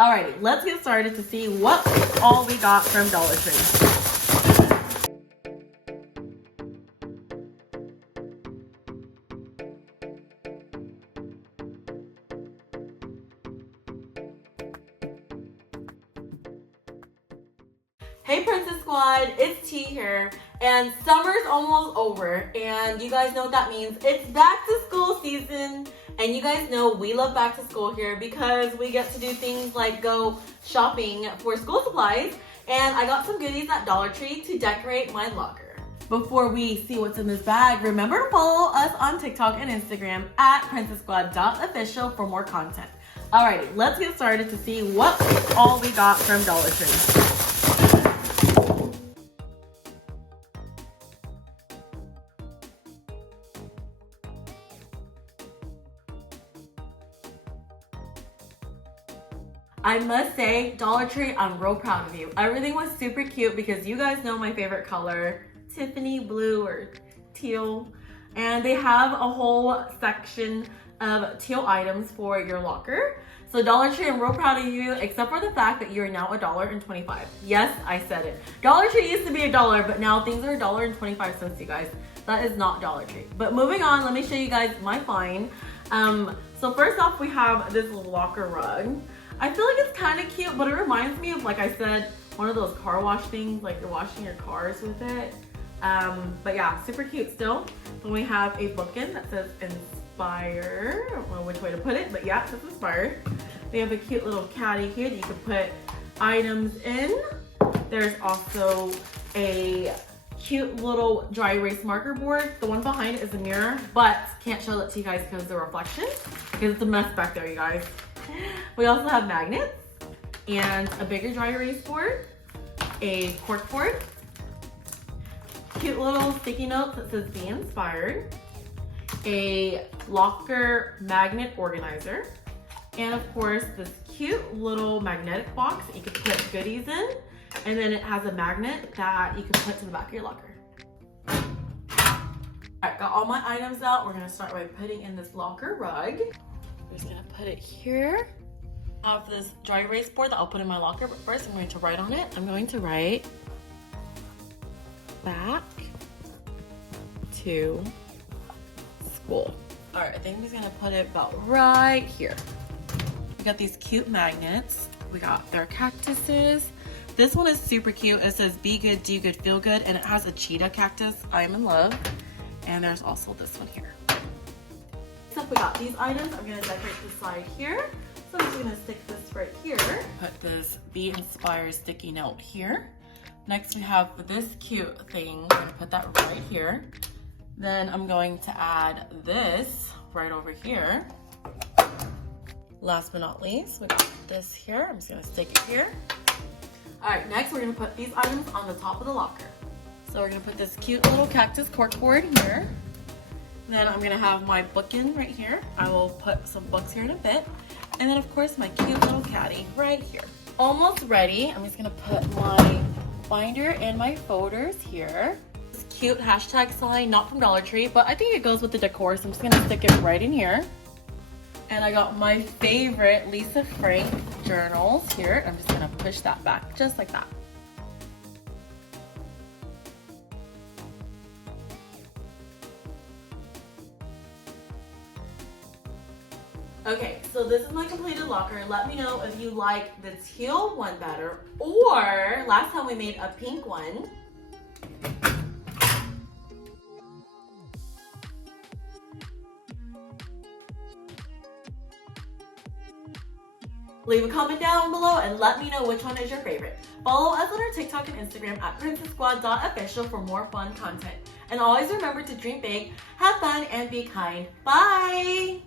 Alrighty, let's get started to see what all we got from Dollar Tree. Hey Princess Squad, it's T here, and summer's almost over, and you guys know what that means. It's back to school season, and you guys know we love back to school here because we get to do things like go shopping for school supplies, and I got some goodies at Dollar Tree to decorate my locker. Before we see what's in this bag, remember to follow us on TikTok and Instagram at PrincessSquad.Official for more content. Alrighty, let's get started to see what all we got from Dollar Tree. I must say, Dollar Tree, I'm real proud of you. Everything was super cute because you guys know my favorite color, Tiffany blue or teal. And they have a whole section of teal items for your locker. So Dollar Tree, I'm real proud of you, except for the fact that you're now $1.25. Yes, I said it. Dollar Tree used to be $1, but now things are $1.25, you guys. That is not Dollar Tree. But moving on, let me show you guys my find. So first off, we have this locker rug. I feel like it's kind of cute, but it reminds me of, like I said, one of those car wash things, like you're washing your cars with it. But yeah, super cute still. Then we have a bookend that says Inspire. I don't know which way to put it, but yeah, it says Inspire. We have a cute little caddy here that you can put items in. There's also a cute little dry erase marker board. The one behind it is a mirror, but can't show that to you guys because of the reflection, because it's a mess back there, you guys. We also have magnets and a bigger dry erase board, a cork board, cute little sticky notes that says Be Inspired, a locker magnet organizer, and of course this cute little magnetic box that you can put goodies in, and then it has a magnet that you can put to the back of your locker. Alright, got all my items out. We're gonna start by putting in this locker rug. I'm just gonna put it here. I have this dry erase board that I'll put in my locker, but first I'm going to write on it. I'm going to write back to school. All right, I think I'm just gonna put it about right here. We got these cute magnets. We got their cactuses. This one is super cute. It says Be Good, Do Good, Feel Good, and it has a cheetah cactus. I am in love. And there's also this one here. So we got these items. I'm gonna decorate the side here. So I'm just gonna stick this right here. Put this Be Inspired sticky note here. Next we have this cute thing. I'm gonna put that right here. Then I'm going to add this right over here. Last but not least, we got this here. I'm just gonna stick it here. All right, next we're gonna put these items on the top of the locker. So we're gonna put this cute little cactus cork board here. Then I'm gonna have my bookend right here. I will put some books here in a bit. And then of course my cute little caddy right here. Almost ready. I'm just gonna put my binder and my folders here. This cute hashtag sign, not from Dollar Tree, but I think it goes with the decor, so I'm just gonna stick it right in here. And I got my favorite Lisa Frank journals here. I'm just gonna push that back just like that. Okay, so this is my completed locker. Let me know if you like the teal one better, or last time we made a pink one. Leave a comment down below and let me know which one is your favorite. Follow us on our TikTok and Instagram at PrincessSquad.Official for more fun content. And always remember to dream big, have fun, and be kind. Bye!